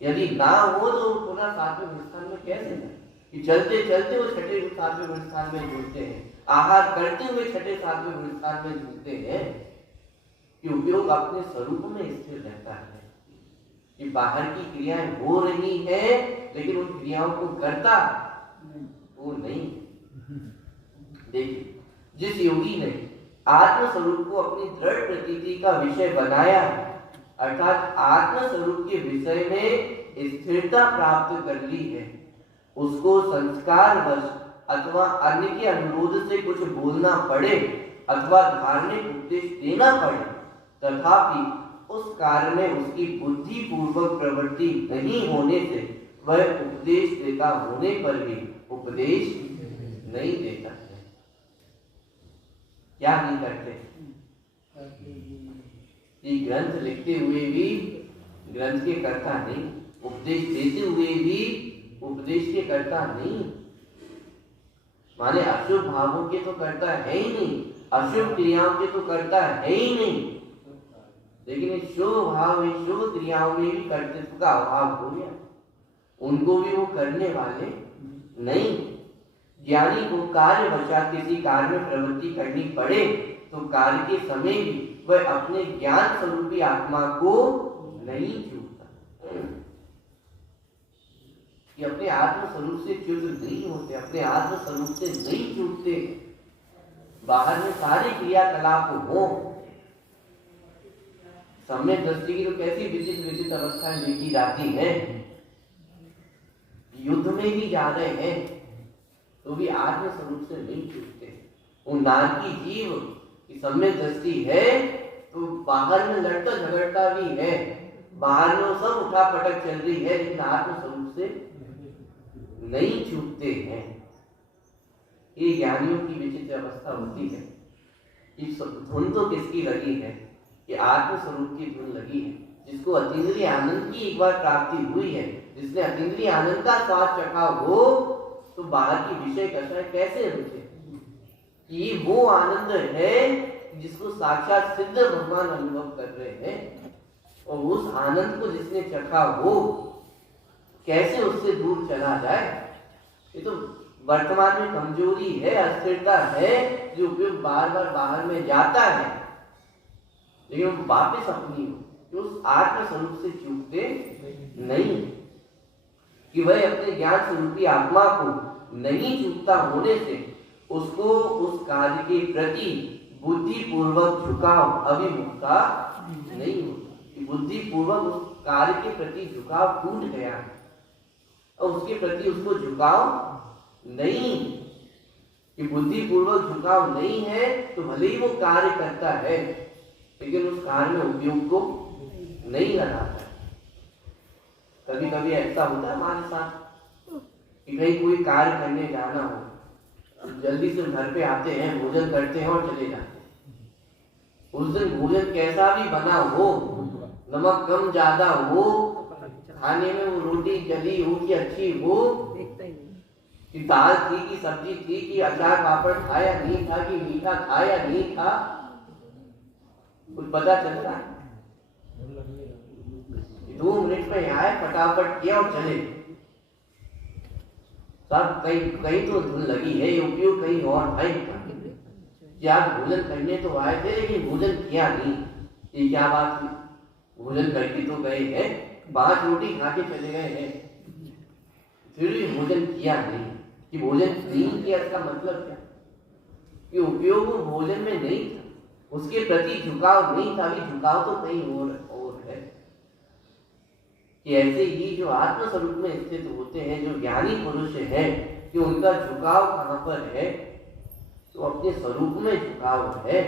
यदि ना हो तो पुनः 7वें गुणस्थान में कैसे है कि चलते चलते वो 6ठे 7वें गुणस्थान में झूलते हैं, आहार करते हुए 6ठे 7वें गुणस्थान में झूलते हैं। कि उपयोग अपने स्वरूप में स्थिर रहता है, कि बाहर की क्रियाएं हो रही है लेकिन उन क्रियाओं को करता वो नहीं। देखिए, जिस योगी ने आत्म स्वरूप को अपनी दृढ़ प्रतीति का विषय बनाया, अर्थात आत्म स्वरूप के विषय में स्थिरता प्राप्त कर ली है, उसको संस्कारवश अथवा अन्य के अनुरोध से कुछ बोलना पड़े अथवा धार्मिक उपदेश देना पड़े, तथापि उस कार्य में उसकी बुद्धि पूर्वक प्रवृत्ति नहीं होने से वह उपदेश देता होने पर भी उपदेश नहीं देता है। क्या नहीं करते? ये ग्रंथ लिखते हुए भी ग्रंथ के कर्ता नहीं, उपदेश देते हुए भी उपदेश के कर्ता नहीं, माने अशुभ भावों के तो करता है ही नहीं, अशुभ क्रियाओं के तो करता है ही नहीं, लेकिन शुभ भाव शुभ क्रियाओं में भी कर्तृत्व का अभाव हो गया, उनको भी वो करने वाले नहीं। ज्ञानी को कार्य वशात किसी कार्य में प्रवृत्ति करनी पड़े तो कार्य के समय भी वह अपने ज्ञान स्वरूपी आत्मा को नहीं छूता। ये अपने आत्म स्वरूप से च्युत नहीं होते, अपने आत्म स्वरूप से नहीं छूटते। बाहर में सारे क्रियाकलाप हो, सम्यक दृष्टि की तो कैसी विचित्र विचित्र अवस्थाएं देखी जाती हैं। युद्ध में भी जा रहे हैं तो भी आत्म स्वरूप से नहीं छूटते। वो नारकी जीव की सम्यक दृष्टि है तो बाहर में लड़ता झगड़ता भी है, बाहर में सब उठा पटक चल रही है, लेकिन आत्म स्वरूप से नहीं छूटते हैं। ये ज्ञानियों की विचित्र अवस्था होती है कि धुन तो किसकी लगी है, कि आत्म स्वरूप की धुन लगी है। जिसको अतीन्द्रिय आनंद की एक बार प्राप्ति हुई है, जिसने अतीन्द्रिय आनंद का स्वाद चखा हो, तो बाहर की विषय कषाय कैसे रुचे? ये वो आनंद है जिसको साक्षात सिद्ध भगवान अनुभव कर रहे हैं, और उस आनंद को जिसने चखा हो कैसे उससे दूर चला जाए? ये तो वर्तमान में कमजोरी है, अस्थिरता है, जो उपयोग बार बार बाहर में जाता है, लेकिन वो वापस अपनी हो, जो उस आत्म स्वरूप से चूकते नहीं, कि वह अपने ज्ञान स्वरूपी आत्मा को नहीं चूकता होने से उसको उस कार्य के प्रति बुद्धि पूर्वक झुकाव अभिमुखता नहीं होता। बुद्धि पूर्वक उस कार्य के प्रति झुकाव टूट गया है और उसके प्रति उसको झुकाव नहीं, कि बुद्धि पूर्वक झुकाव नहीं है तो भले ही वो कार्य करता है, लेकिन उस कार्य में उपयोग को नहीं लगाता। कभी कभी ऐसा होता है हमारे साथ कि कहीं कोई कार्य करने जाना हो, जल्दी से घर पे आते हैं, भोजन करते हैं और चले जाते हैं। उस दिन भोजन कैसा भी बना हो, नमक कम ज्यादा हो, खाने में वो रोटी जली हो कि अच्छी हो, कि दाल थी कि सब्जी थी कि अचार पापड़ था या नहीं था, कि मीठा था या नहीं था, कुछ पता चलता है? 2 मिनट में आए, फटाफट किया और चले। सब कहीं तो धुन लगी है, ये उपयोग कहीं और है कि आप भोजन करने तो आए थे लेकिन भोजन किया नहीं। ये क्या बात हुई? भोजन करके तो गए हैं, 5 रोटी खा के चले गए हैं, फिर भी भोजन किया नहीं। कि भोजन नहीं किया इसका मतलब क्या? कि उपयोग भोजन में नहीं था, उसके प्रति झुकाव नहीं था, भी झुकाव तो कहीं और है। कि ऐसे ही जो आत्म स्वरूप में स्थित होते हैं, जो ज्ञानी पुरुष है, कि उनका झुकाव कहाँ पर है? तो अपने स्वरूप में झुकाव है।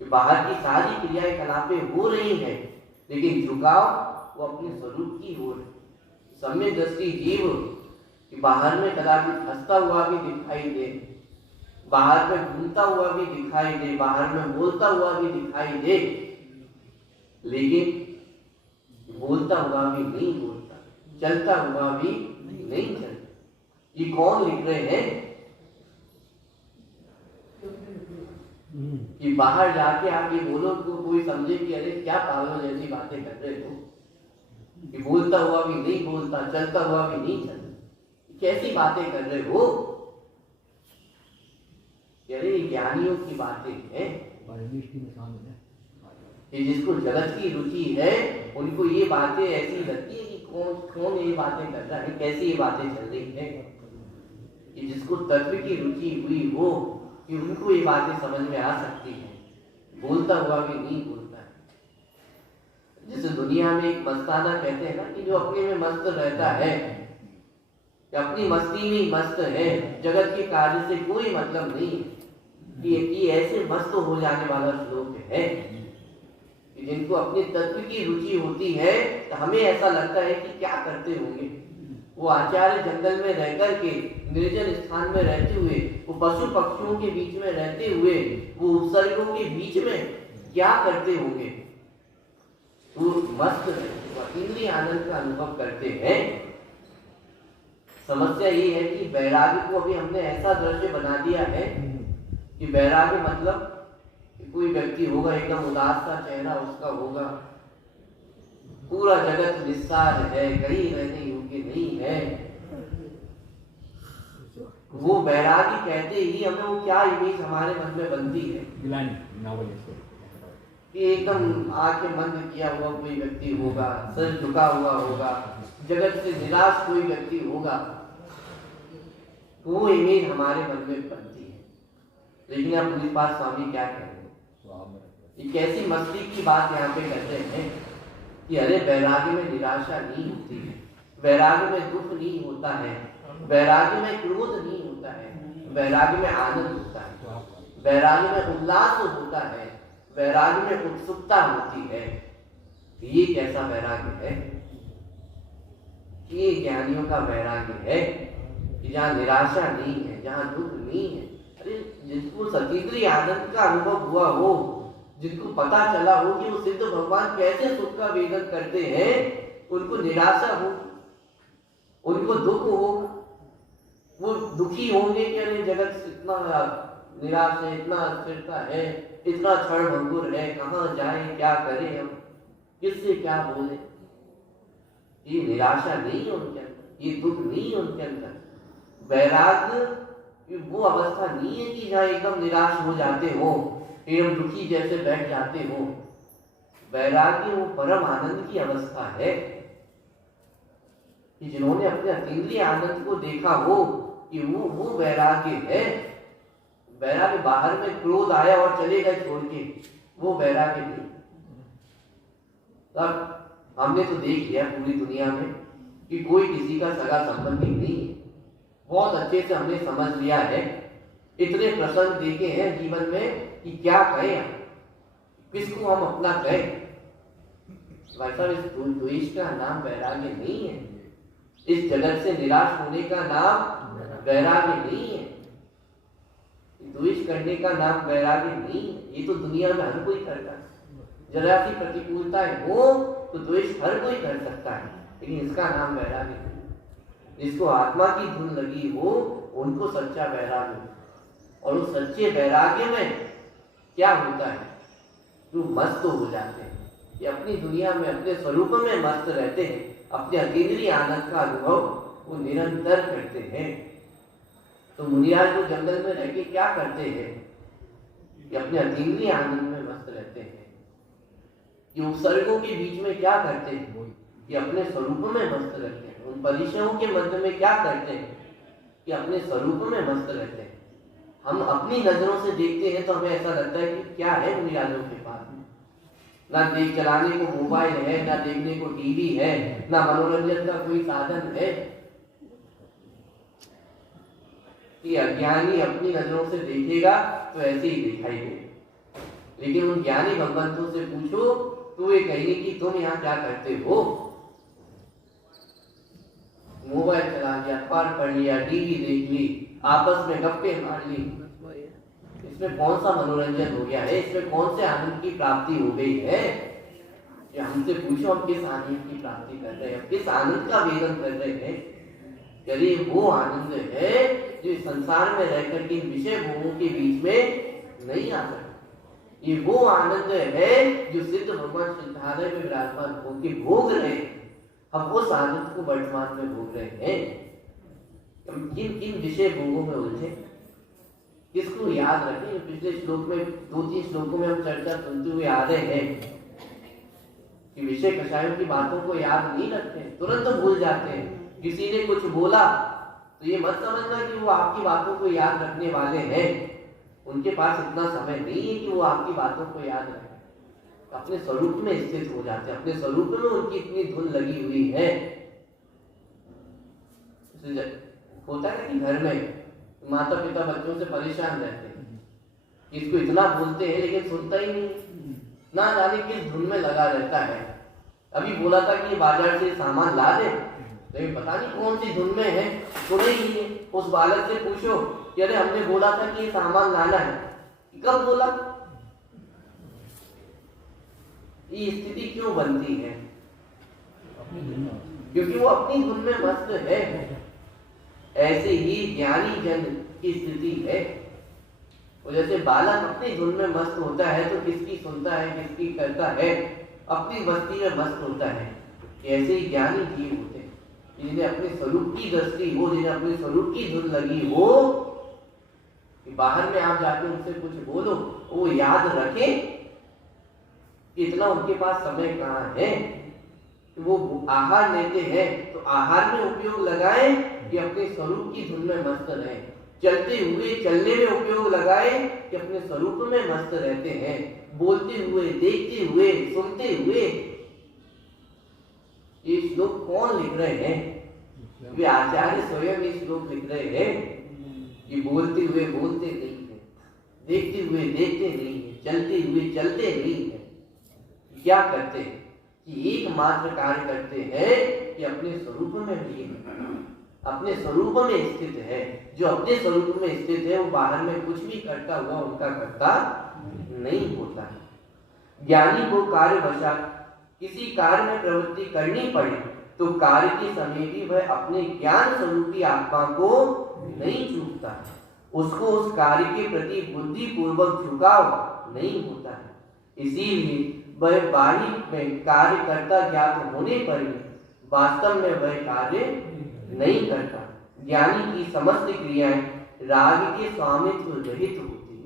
कि बाहर की सारी क्रियाएं कलापें हो रही है, लेकिन झुकाव वो अपने स्वरूप की हो रही। सम्यक दृष्टि जीव कि बाहर में कदाचित हंसता हुआ भी दिखाई दे, बाहर में घूमता हुआ भी दिखाई दे, बाहर में बोलता हुआ भी दिखाई दे, लेकिन बोलता हुआ भी नहीं बोलता, चलता हुआ भी नहीं चलता। ये कौन लिख रहे हैं? कि बाहर जाके आप ये बोलो तो कोई समझे कि अरे क्या पागल जैसी बातें कर रहे हो, कि बोलता हुआ भी नहीं बोलता, चलता हुआ भी नहीं चलता, कैसी बातें कर रहे हो? अरे ज्ञानियों की बातें हैं, कि जिसको जगत की रुचि है उनको ये बातें ऐसी लगती है कि कौन ये बातें कर रहा है, कैसी ये बातें चल रही है। कि जिसको तत्व की रुचि हुई हो कि उनको ये बातें समझ में आ सकती है, बोलता हुआ भी नहीं बोलता है। जैसे दुनिया में एक मस्ताना कहते हैं ना, कि जो अपने में मस्त रहता है, अपनी मस्ती में मस्त है, जगत के कार्य से कोई मतलब नहीं है, कि ऐसे मस्त हो जाने वाला श्लोक है। कि जिनको अपने तत्व की रुचि होती है, तो हमें ऐसा लगता है कि क्या करते होंगे वो आचार्य, जंगल में रह करके, निर्जन स्थान में रहते हुए, वो पशु पक्षियों के बीच में रहते हुए, वो उपसर्गों के बीच में क्या करते होंगे। वो मस्त है, वो इंद्रिय आनंद का अनुभव करते हैं। समस्या ये है कि वैराग्य को अभी हमने ऐसा दृश्य बना दिया है कि वैराग्य मतलब कोई व्यक्ति होगा, एकदम उदास सा चेहरा उसका होगा, पूरा जगत निस्सार है, कहीं रहने योग्य नहीं है। वो वैराग्य कहते ही हमें वो क्या इमेज हमारे मन में बनती है कि एकदम आंखें बंद किया हुआ कोई व्यक्ति होगा, सर झुका हुआ होगा, जगत से निराश कोई व्यक्ति होगा, वो इमेज हमारे मन में बनती है। लेकिन अब पुलिस पास स्वामी क्या कहेंगे, ये कैसी मस्ती की बात यहाँ पे कहते हैं कि अरे वैराग्य में निराशा नहीं होती है, वैराग्य में दुख नहीं होता है, वैराग्य में क्रोध नहीं होता है, वैराग्य में आनंद होता है, वैराग्य में उल्लास होता है, वैराग्य में उत्सुकता होती है। ये कैसा वैराग्य है? ये ज्ञानियों का वैराग्य है कि जहाँ निराशा नहीं है, जहाँ दुख नहीं है। अरे जिसको सतीन्द्रिय आनंद का अनुभव हुआ हो, जिनको पता चला हो कि वो सिद्ध भगवान कैसे सुख का वेदन करते हैं, उनको निराशा हो, उनको दुख हो, वो दुखी होंगे कि अरे जगत इतना निराश है, इतना अस्थिरता है, इतना क्षण भंगुर है, कहाँ जाए, क्या करें हम, किससे क्या बोले। ये निराशा नहीं है उनके अंदर, ये दुख नहीं है उनके अंदर। वैराग्य वो अवस्था नहीं है कि जहाँ एकदम निराश हो जाते हो, एकदम दुखी जैसे बैठ जाते हो। वैराग्य वो परम आनंद की अवस्था है कि जिन्होंने अपने अतीन्द्रिय आनंद को देखा हो कि वो वैराग्य है। वैराग्य बाहर में क्रोध आया और चले गए छोड़ के, वो वैराग्य नहीं। तब हमने तो देख लिया पूरी दुनिया में कि कोई किसी का सगा संबंधी नहीं है। बहुत अच्छे से हमने समझ लिया है, इतने प्रसंग देखे हैं जीवन में कि क्या कहें, किसको हम अपना कहें। भाई साहब, इस द्वेष का नाम वैराग्य नहीं है, इस जगत से निराश होने का नाम वैराग्य नहीं है, द्वेष करने का नाम वैराग्य नहीं है। ये तो दुनिया में हर कोई करता है, जरा सी प्रतिकूलताएं हो तो द्वेष हर कोई कर सकता है, लेकिन इसका नाम वैराग्य नहीं। जिसको आत्मा की धुन लगी हो उनको सच्चा वैराग्य हो। और उस सच्चे वैराग्य में क्या होता है, जो मस्त हो जाते हैं, ये अपनी दुनिया में अपने स्वरूप में मस्त रहते हैं, अपने अतीन्द्रिय आनंद का अनुभव वो निरंतर करते हैं। तो मुनियार को जंगल में रह के क्या करते हैं कि अपने अतीन्द्रिय आनंद में मस्त रहते हैं। ये उपसर्गों के बीच में क्या करते हैं कि अपने स्वरूप में मस्त रहते हैं। उन परिचयों के मध्य में क्या करते हैं कि अपने स्वरूप में मस्त रहते हैं। हम अपनी नजरों से देखते हैं तो हमें ऐसा लगता है कि क्या है मुनियारों के पास, ना देख चलाने को मोबाइल है, ना देखने को टीवी है, ना मनोरंजन का कोई साधन है। कि अज्ञानी अपनी नजरों से देखेगा तो ऐसे ही दिखाई देगा, लेकिन उन ज्ञानी भगवंतों से पूछो तो वे कहेंगे कि तुम यहाँ क्या करते हो। मोबाइल चला लिया, अखबार पढ़ लिया, टीवी देख ली, आपस में गप्पे मार ली, इसमें कौन सा मनोरंजन हो गया है, इसमें कौन से आनंद की प्राप्ति हो गई है। या हमसे पूछो हम किस आनंद की प्राप्ति कर रहे हैं, किस आनंद का वेदन कर रहे हैं। यदि वो आनंद है जो संसार में रहकर के विषय भोगों के बीच में नहीं आ सकता, ये वो आनंद है जो सिद्ध भगवान सिद्धालय में विराजमान होकर भोग रहे हैं। हम उस आनंद को वर्तमान में भोग रहे हैं। हम किन किन विषय भोगों में उलझे, किसको याद रखें। पिछले श्लोक में 2-3 श्लोकों में हम चर्चा सुनते हुए आ रहे हैं कि विषय कषायों की बातों को याद नहीं रखते, तुरंत भूल जाते हैं। किसी ने कुछ बोला तो ये मत समझना कि वो आपकी बातों को याद रखने वाले हैं, उनके पास इतना समय नहीं है कि वो आपकी बातों को याद रखें। अपने स्वरूप में स्थित हो जाते हैं, अपने स्वरूप में उनकी इतनी धुन लगी हुई है। होता है ना कि घर में माता पिता बच्चों से परेशान रहते हैं, इसको इतना बोलते हैं लेकिन सुनता ही नहीं, ना जाने किस धुन में लगा रहता है। अभी बोला था कि बाजार से सामान ला दे, लेकिन पता नहीं कौन सी धुन में है, सुने ही नहीं। उस बालक से पूछो कि अरे हमने बोला था कि सामान लाना है, कब बोला? ये स्थिति क्यों बनती है? क्योंकि वो अपनी धुन में मस्त है। ऐसे ही ज्ञानी जन की स्थिति है। और जैसे बालक अपनी धुन में मस्त होता है तो किसकी सुनता है, किसकी करता है, अपनी मस्ती में मस्त होता है। ऐसे ही ज्ञानी जीव होते हैं जिन्हें अपने स्वरूप की दृष्टि हो, जिन्हें अपने स्वरूप की धुन लगी हो, कि बाहर में आप जाके उनसे कुछ बोलो, वो याद रखे कि इतना उनके पास समय कहाँ है। वो आहार लेते हैं तो आहार में उपयोग लगाएं कि अपने स्वरूप की धुन में मस्त रहें। चलते हुए चलने में उपयोग लगाएं कि अपने स्वरूप में मस्त रहते हैं। बोलते हुए, देखते हुए, सुनते हुए। ये श्लोक कौन लिख रहे हैं? वे आचार्य स्वयं ये श्लोक लिख रहे हैं कि बोलते हुए बोलते नहीं है, देखते हुए देखते नहीं है, चलते हुए चलते नहीं है। क्या करते हैं कि एकमात्र कार्य करते हैं कि अपने स्वरूप में भी, अपने स्वरूप में स्थित है। जो अपने स्वरूप में स्थित है वो बाहर में कुछ भी करता हुआ उनका करता नहीं होता है। ज्ञानी को कार्यवशात किसी कार्य में प्रवृत्ति करनी पड़े तो कार्य के समय भी वह अपने ज्ञान स्वरूपी आत्मा को नहीं चूकता है। उसको उस कार्य के प्रति बुद्धि पूर्वक झुकाव नहीं होता है। इसीलिए वह बाहरी में कार्य करता ज्ञात होने पर भी वास्तव में वह कार्य नहीं करता। ज्ञानी की समस्त क्रियाएं राग के स्वामित्व रहित होती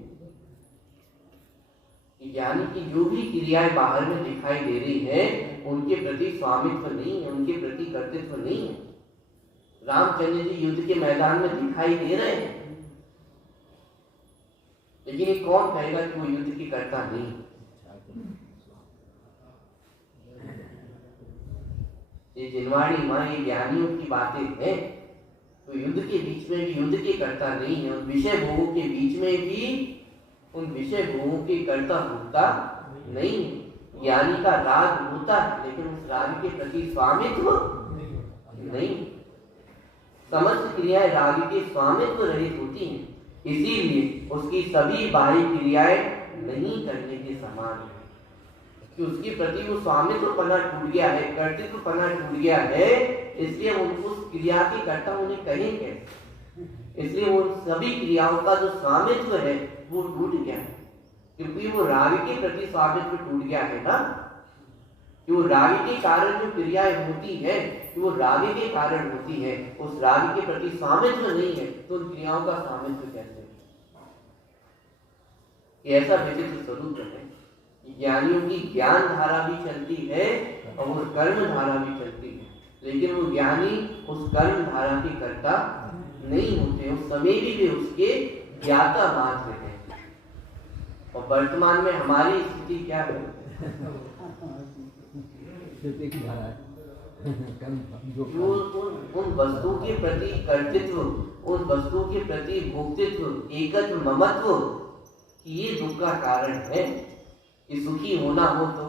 है। ज्ञानी की जो भी क्रियाएं बाहर में दिखाई दे रही है उनके प्रति स्वामित्व नहीं है, उनके प्रति कर्तृत्व नहीं है। रामचंद्र जी युद्ध के मैदान में दिखाई दे रहे हैं, लेकिन ये कौन कहेगा कि वो युद्ध की कर्ता नहीं? ये जिनवाड़ी माँ, ये ज्ञानियों की बातें हैं। तो युद्ध के बीच में भी युद्ध के कर्ता नहीं है, उन विषय भोगों के बीच में भी उन विषय भोगों के कर्ता होता नहीं है। ज्ञानी का राग होता है लेकिन उस राग के प्रति स्वामित्व नहीं। समस्त क्रियाएं राग के स्वामित्व रहित होती हैं, इसीलिए उसकी सभी बाहरी क्रियाएं नहीं करने के समान है। कि उसके प्रति वो स्वामित्व पना टूट गया है, कर्तृत्व पना टूट गया है, इसलिए उनको उस क्रिया के कर्ता उन्हें कहेंगे। इसलिए वो सभी क्रियाओं का जो स्वामित्व है वो टूट गया है, क्योंकि वो राग के प्रति स्वामित्व टूट गया है ना। कि वो राग के कारण जो क्रियाएं होती है कि वो राग के कारण होती है, उस राग के प्रति स्वामित्व नहीं है तो उन क्रियाओं का स्वामित्व कैसे? ऐसा विचित्र स्वरूप है। ज्ञानियों की ज्ञान धारा भी चलती है और वो कर्म धारा भी चलती है, लेकिन वो ज्ञानी उस कर्म धारा के कर्ता नहीं होते, उस समय भी वे उसके ज्ञाता मात्र हैं। और वर्तमान में हमारी स्थिति क्या है? उन वस्तुओं के प्रति कर्तृत्व, उन वस्तुओं के प्रति भोक्तृत्व, एकत्व, ममत्व ये दुख का कारण है। कि सुखी होना हो तो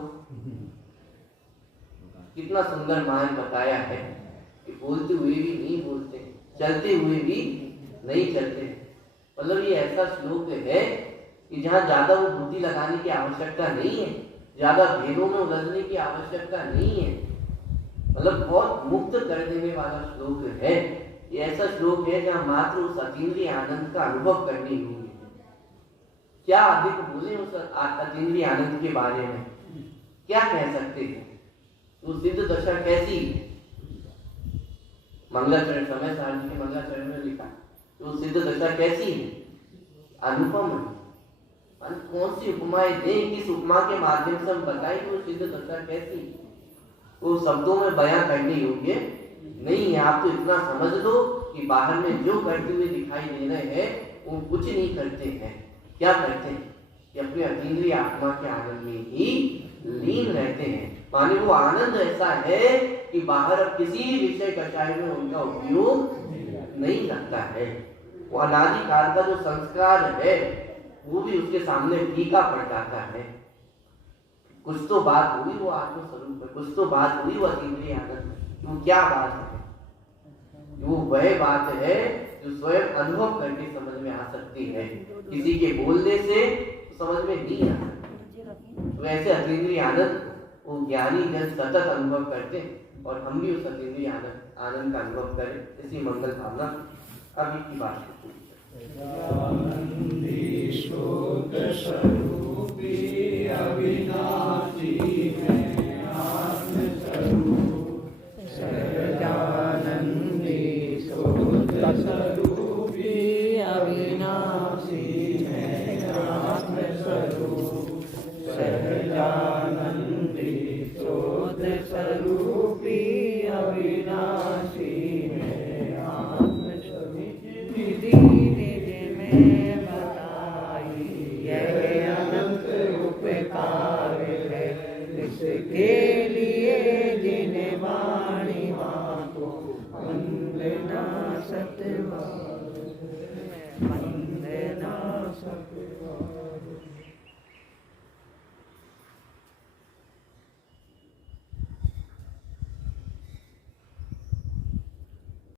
कितना सुंदर मान बताया है कि बोलते हुए भी नहीं बोलते, चलते हुए भी नहीं चलते। मतलब ये ऐसा श्लोक है कि जहाँ ज्यादा वो बुद्धि लगाने की आवश्यकता नहीं है, ज्यादा भेदों में उलझने की आवश्यकता नहीं है। मतलब बहुत मुक्त कर देने वाला श्लोक है। ये ऐसा श्लोक है जहाँ मात्र उस अतीन्द्रिय आनंद का अनुभव करनी होगी। क्या अधिक बोले उस अतीन्द्रिय आनंद के बारे में? क्या कह सकते हैं? वो सिद्ध दशा कैसी है? मंगलाचरण, समय सारणी के मंगलाचरण में लिखा तो सिद्ध दशा कैसी है? अनुपम है। कौन सी उपमाएं दें, किस उपमा के माध्यम से हम बताएं कि वो सिद्ध दशा कैसी है? वो शब्दों में बयां करने योग्य नहीं है। आप तो इतना समझ लो कि बाहर में जो करते हुए दिखाई दे रहे हैं वो कुछ नहीं करते हैं। क्या करते हैं कि अपने अतीन्द्रिय आत्मा के आनंद में ही लीन रहते हैं। माने वो आनंद ऐसा है कि बाहर अब किसी विषय कषाय में उनका उपयोग नहीं लगता है। वो अनादिकाल का जो संस्कार है वो भी उसके सामने फीका पड़ जाता है। कुछ तो बात हुई वो आत्म स्वरूप में, कुछ तो बात हुई वो अतीन्द्रिय आनंद में। वो क्या बात है? वो वह बात है जो स्वयं अनुभव करके समझ में आ सकती है, किसी के बोलने से तो समझ में नहीं आ सकती। तो ऐसे अतीन्द्रिय आनंद वो ज्ञानी जन सतत अनुभव करते हैं और हम भी उस अतीन्द्रिय आनंद का अनुभव करें। इसी मंगल भावना अभी की बात के लिए जिन्हें वाणी मातो वंदना सतवा वंदना सतवा।